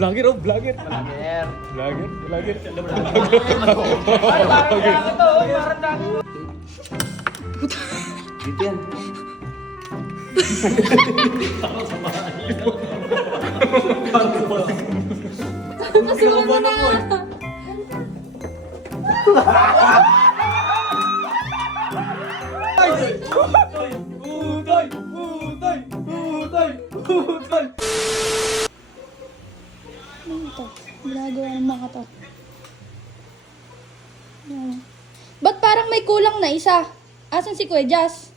Vlogger, oh, vlogger. Vlogger. Vlogger, vlogger. Ay, parang dami to. Parang dami to. Dito yan. Kasunod mo na. Ano to? Ginagawa ng mga to. Ano? Ba't parang may kulang na isa? Asan si Kuya Jazz?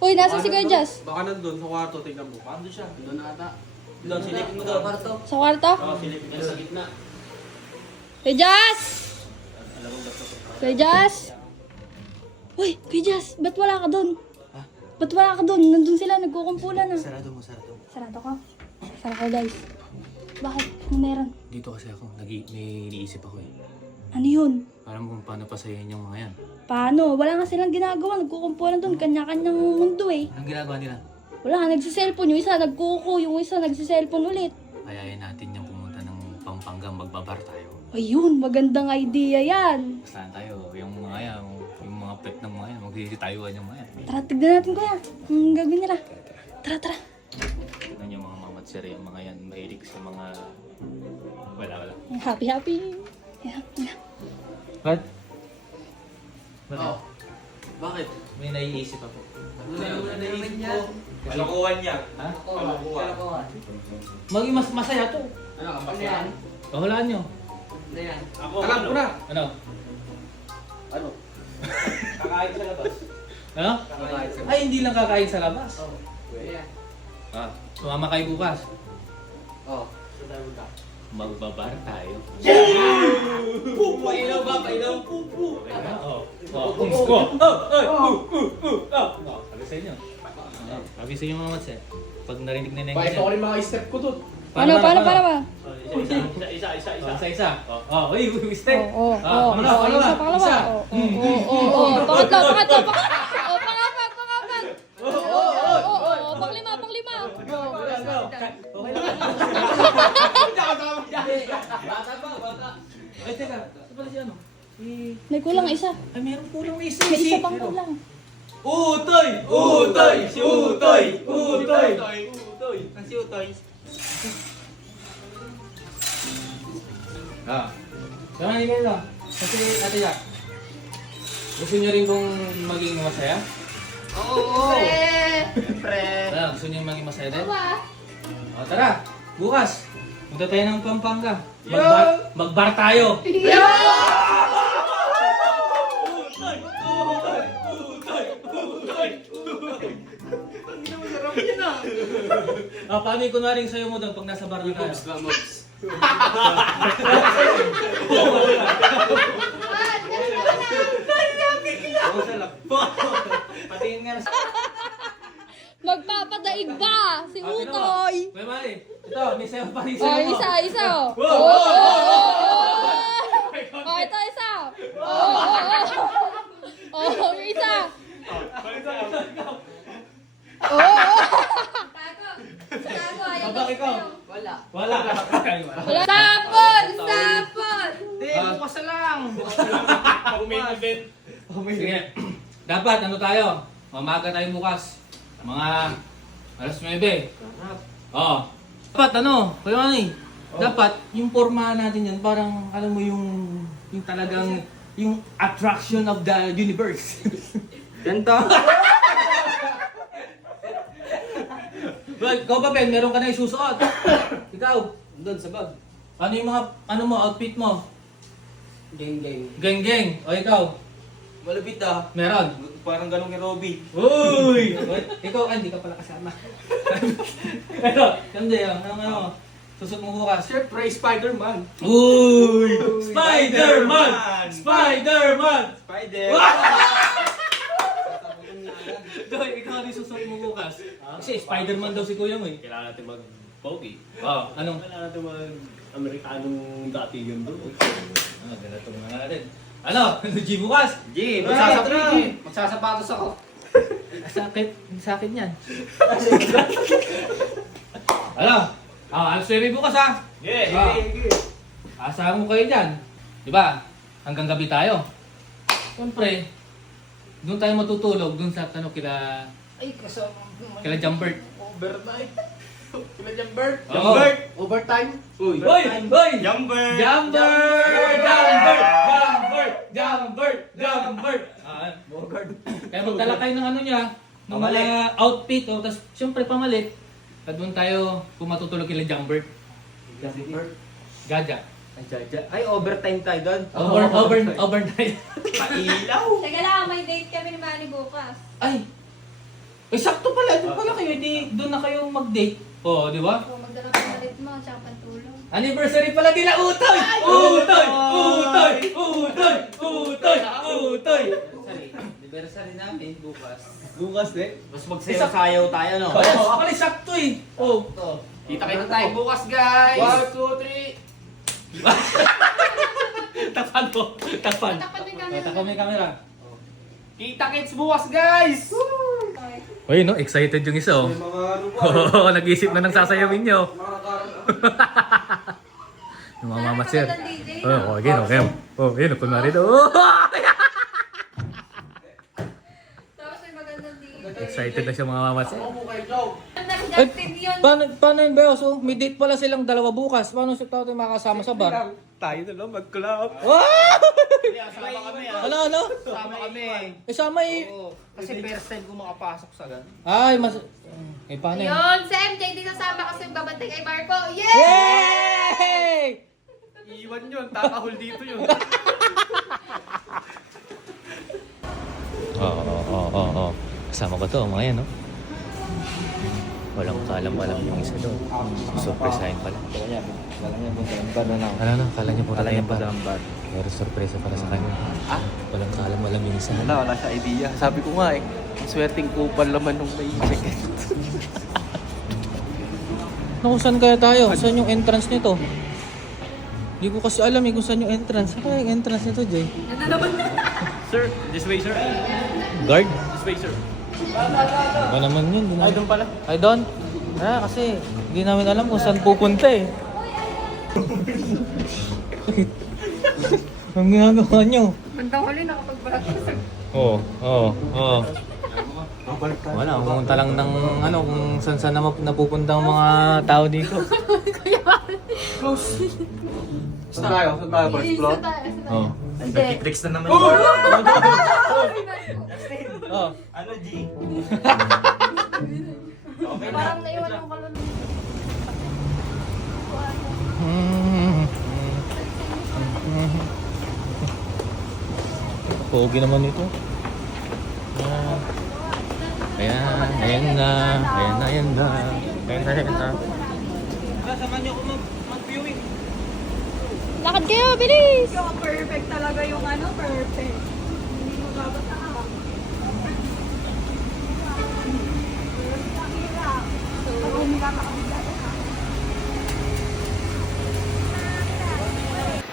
Uy, nasan si Kuya Jazz? Baka nandun sa kwarto, tingnan mo. Paano siya? Doon na ata. Doon, silipin mo doon. Sa kwarto? Oo, silipin mo sa gitna. Kuya Jazz! Kuya Jazz! Uy, Kuya Jazz, ba't wala ka dun? Ba't wala ka dun? Nandun sila, nagkukumpulan na. Sarado mo, sarado mo. Sarado ko. Sarado ko, guys. Bakit? Ano meron? Dito kasi ako, may iniisip ako eh. Ano yun? Alam mo kung paano pasayahin yung mga yan. Paano? Wala nga silang ginagawa. Nagkukumpulan dun. Kanya-kanyang mundo eh. Anong ginagawa nila? Wala nga, nagsiselfone. Yung isa nagkuko, yung isa nagsiselfone ulit. Ayayin natin yung pumunta ng Pampanga, magbabar tayo. Ayun, magandang idea yan. Saan tayo? Yung mga yan, yung mga pet ng mga yan, magsisitayuan yung mga yan. Tara, tignan natin kuya. Ang gagawin nila. Tara, tara. Tignan yung mga mamatsere, yung mga yan, mahilig sa mga... Wala. Happy, happy. Yeah, yeah. What? Oo. Bakit? May naiisip ako. Ano na yung naisip ko? Kalokohan niya. Ha? Kalokohan. Maging mas masaya to. Ano ka, masaya? Pahulaan nyo. Ano yan? Ako, alam ko na. Ano? Ano? Kakain sa labas. Ano? Kakain sa Ay, hindi lang kakain sa labas. Ano yan? Sumama kayo bukas. Oo. Saan tayo punta? Magbabar tayo. Pailaw ba? Pailaw? Pupu. Kung squat. Sabi sa inyo. Sabi sa inyo mga matse. Pag narinig na yung Bakit ako rin mga step ko doon? Paano ba? Isa. Uy, step. Oo. Pangalawa. Isa, pangalawa. Isa. Oo. Pangatlo. Pangapat. Oo. Panglima. Ay, teka. Ito pala si ano? May kulang isa. Ay, meron kulang na isa. May isa pang kulang. Utoy! Si Utoy! Ang si Utoy. Kaya nga lang. Kasi, Ate Jack, gusto niyo rin kong maging masaya? Oo! Siyempre! Gusto niyo maging masaya din? Tara, bukas. Punta tayo ng Pampanga. Magbar tayo. Paano yung kunwaring sayo mo doon pag nasa bar na tayo? Patingin nga. Magpapadaig ba si Utoy? Kuya Mari, ito, may sayo pa rin Oh, sayo mo. isa. Oh, ito isa. Oh, yung isa. Babak ikaw. Wala. Wala. Sapon! Hindi, bukas na lang! Sige. Dapat, ano tayo? Mamaga tayo bukas. Mga alas 9. Oo. Dapat, Kuya Manny, dapat, yung forma natin yan, parang, alam mo yung talagang, yung attraction of the universe. Ganto? Well, ikaw ba, Ben? Meron ka na isusuot. Ikaw, Doon sa bag. ano yung mga, outfit mo? Geng. Geng. O ikaw, Malupit ah. meron. Parang ganun kay Robby. Uy! Ikaw, hindi ka pala kasama. Pero, hindi, ano, susot mo bukas. Siyempre, Spider-Man. Uy! Spider-Man! Spider! Doy, ikaw rin susot mo bukas. Kasi Spider-Man daw si kuya mo eh. Kailangan natin mag-pogi. Anong? Kailangan natin mag-Amerikanong dati yun doon. Ganito na natin. Ano? G bukas? G, magsasapatos ako. Sakit yan. Ano? Alas 9 bukas ha. Asahan mo kayo dyan. Di ba? Hanggang gabi tayo. Siyempre, doon tayo matutulog. Doon sa kila Ay, kasama. Jumbert. Overnight. Kila Jumbert. Oo. Overtime? Uy. Hoy! Hoy! Jumbert. Jumbert! Kaya magdala kayo ng ano niya, ng mga outfit, tapos siyempre pamalit. At doon tayo pumatutulog kila Jumbert. Gaja. Ay, overtime tayo doon. Overnight. Pailaw. Teka lang, may date kami ni Manny bukas. Ay! Eh, sakto pala. Doon pala kayo. Di, doon na kayo mag-date. Oo, di ba? So, magdala ka palit mo, tsaka pantulong. Anniversary pala nila, Utoy! Utoy! Utoy! Utoy! Utoy! Utoy! Anniversary namin bukas. Bukas eh. Mas magsayaw tayo, no? Oh, pala sakto eh. Oh. Kita tayo bukas, guys! 1, 2, 3. Tapan mo. Tapan. Tapan mo yung camera. Tapan mo yung camera. Kita-kits bukas, guys! Uy, no? Excited yung isa, oh. Mga ano ba? Oo, nag-isip na ng sasayawin nyo. Mga karan. Yung mga mama sir. Magandang DJ, no? Oh, okay, okay. Oh, yun, kunwari daw. Oh! Tapos may magandang DJ. Excited na siya mga mama sir. Ako kay Joe. Nag-Justin yun. Paano yun, Beos? Oh, may date pala silang dalawa bukas. Paano siya tayo makasama sa bar? Tayo na lang mag-club. Wow! Sama kami, Ano? Sama kami. Eh, sama eh. Oo. Kasi first time ko makapasok sa gan. Ay, mas... Eh, paano yun? Yun, si MJ di sasama kasi babantay kay Marco. Yay! Yay! Iiwan yun. Takahol dito yun. Oo. Kasama ko to, mga yan, no? Walang kalam-alam yung isa doon. Surpresahin pala. Ano na? Kala niya po tayo pa. Pero surpresa para sa kanya. Walang kalam-alam yung isa. Wala siya idea. Sabi ko nga eh. Ang swerteng kupal naman nung may jacket. Naku, saan kaya tayo? Saan yung entrance nito? Hindi ko kasi alam kung saan yung entrance. Saan kaya yung entrance nito, Jay? Sir, this way sir. Guard? This way sir. Ba naman yun? Di namin... Ay, doon pala. Ay, doon? Kasi hindi namin alam kung saan pupunta eh. Ang ginagawa nyo? Bandang huli nakapag-vlog siya. Oo. Wala, pumunta lang ng ano, kung saan napupunta ang mga tao dito. Saan tayo? Saan tayo? First floor? Oo. Nag-tricks na naman. Oh. Ano, G? Parang naiwan yung kaluluwa. Pogi naman ito. Ayan na. Samahan niyo ako mag-viewing. Lakad kayo, bilis! Perfect talaga yung ano, perfect. Hindi mo babasa.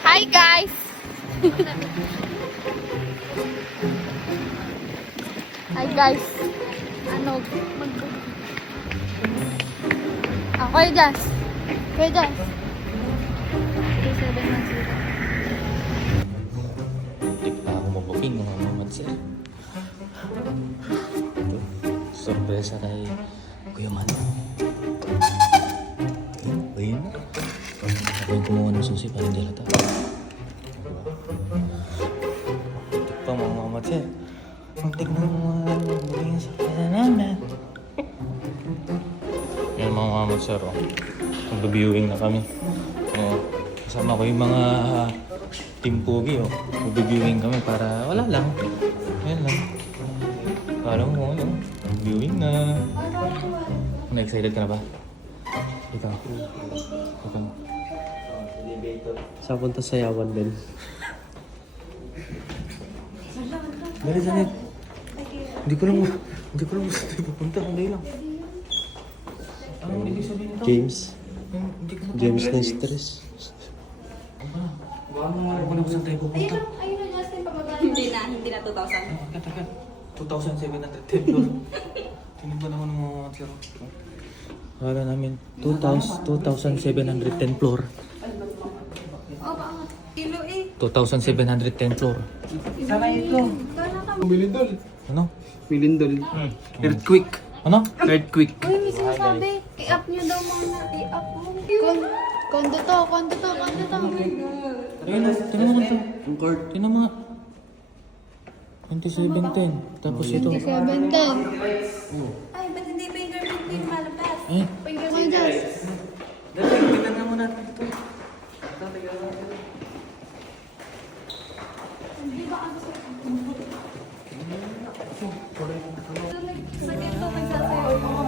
Hi guys! Hi guys! Ano? Kuya Jazz! Kuya Jazz! 3710. Hindi pa ako mabuking ng mga matsir. Ito, sorpresa kay Kuya Mano. Ayun na. Ako yung kumuha ng susi para hindi halata. Ito pa mga matsir. Muntik na mga magiging sorpresa namin. Yan mga matsir, oh. Mag-viewing na kami. Oh, kasama ko yung mga Team Pogi, oh. Mag-viewing kami para wala lang. Yan lang. Parang mo, ano, viewing na. Na-excited ka na ba? Ikaw. Ikaw. Sa punta sa yawan din. Dali, Janet. Hindi ko lang gusto tayo pupunta. Hindi lang. Ano ibig sabihin nito? James. Hindi ko James na stress. Ano nga ako na saan tayo pupunta? Ayun na Justin, pababa na. Hindi na 2,000. Tagal. 2,710 doon. Tinignan ako ng mga tiro. Wala namin 2,710 floor. Oh, paangat. Kilo eh. 2,710 floor. Sana ito. Kala ka. Ano? Milindol. Earthquake. Ano? Earthquake. Uy, may sinasabi. I-up nyo daw mga i-up mo. Kondo to. Tingnan mo ito. Tingnan mo. 2710. Tapos ito. 710. Ay, ba't hindi fingerprint mo yung malabas? Eh, Fingerprint. tingnan mo natin ito. Di ba ang gusto sa ganito nagsasayaw yung mga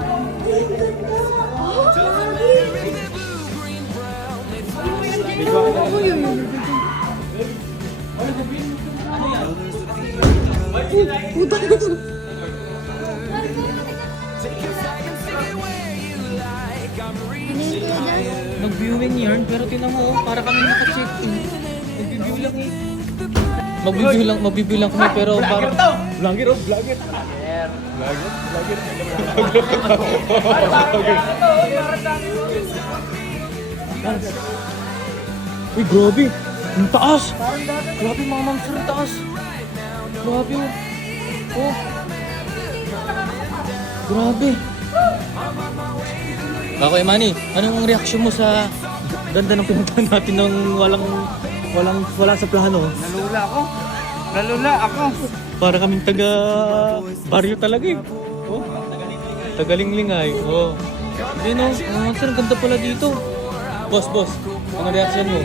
Nag-viewing yarn, pero tinan mo, para kami naka-check-in. Nag-view lang eh. Mag-view lang kami, pero parang... Vlogger oh, vlogger. Uy, grabe! Ang taas! Grabe mga mamsur, taas! Grabe oh! Oh! Grabe! Ako, Imani, anong reaksyon mo sa ganda ng pinuntahan natin ng wala sa plano? Nalula ako. Para kaming taga baryo talaga eh. Oh. Tagalingling-lingay. Oh. Yun oh. Sir, ang ganda pala dito. Boss, ano reaction mo?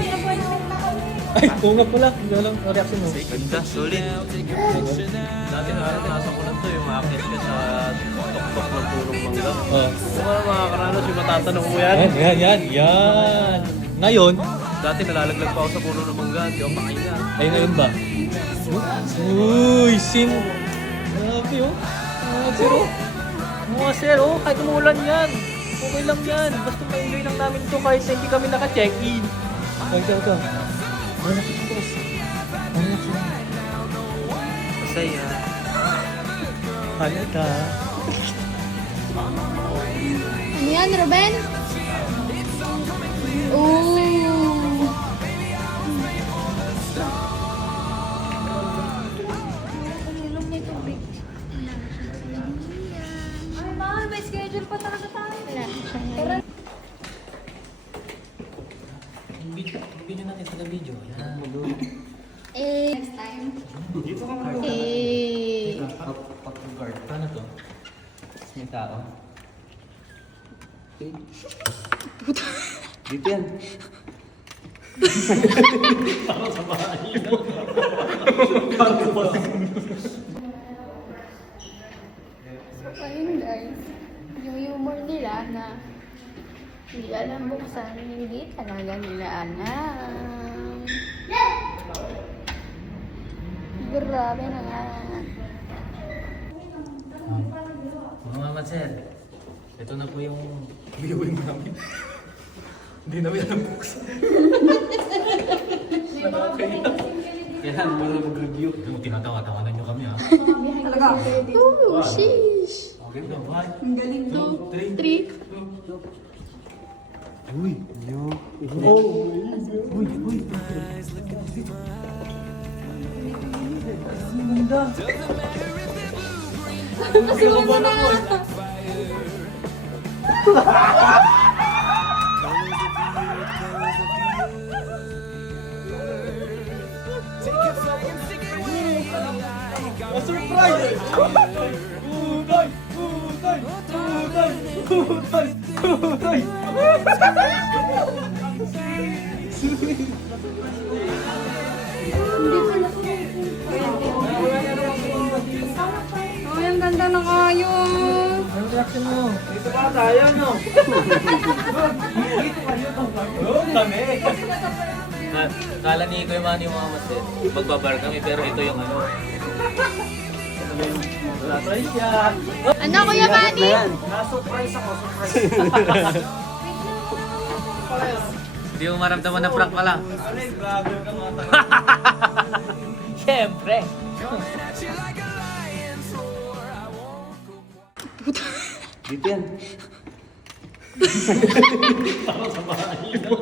Ay, oo nga pala. Ano reaction mo? Ganda, solid. Dati naranasan ko lang to, yung maakit ka sa tuktok ng purong mangga. Oh. Kung ano mga karanas yung matatanong mo yan. Yan. Ngayon, Dati nalalaglag pa ako sa puno ng mangga, hindi ako makahinga. ay ngayon ba? Uy, sim. Grabe oh. Mga sir oh, kahit umulan yan. Okay lang yan. Basta ma-enjoy lang namin to kahit hindi kami naka-check-in. Ito. Relax, boss. Relax lang. Masaya. Halata. Ano yan, Ruben? Ooh. Ilong may tubig. Ay, mahal. May schedule pa talaga tayo. Tara. Video natin sa video. Yan. Next time. Paano to? May tao. Dito yan. Ayun guys, yung humor nila na hindi alam buksan, hindi talaga nila alam. Grabe na nga. Mga mama sir, ito na po yung viewing namin. Hindi namin alam buksan. Kailangan mo na mag-review. Tinatawa-tawanan nyo kami ha. Oh, sheesh. Okay na, 1, Ang galing to. 2, 3. 3. Ay, ang ganda ng ayos. Anong reaction mo? Dito ba tayo, no? Kala ni Kuya Manny yung mga master. Magbabar kami pero ito yung ano. Surprise siya! Ano, Kuya Manny? Na-surprise ako, surprise. Hindi mo maramdaman na prank pala. Ano yung vlogger ka mga Siyempre! Dito yan. Para sa bahay mo.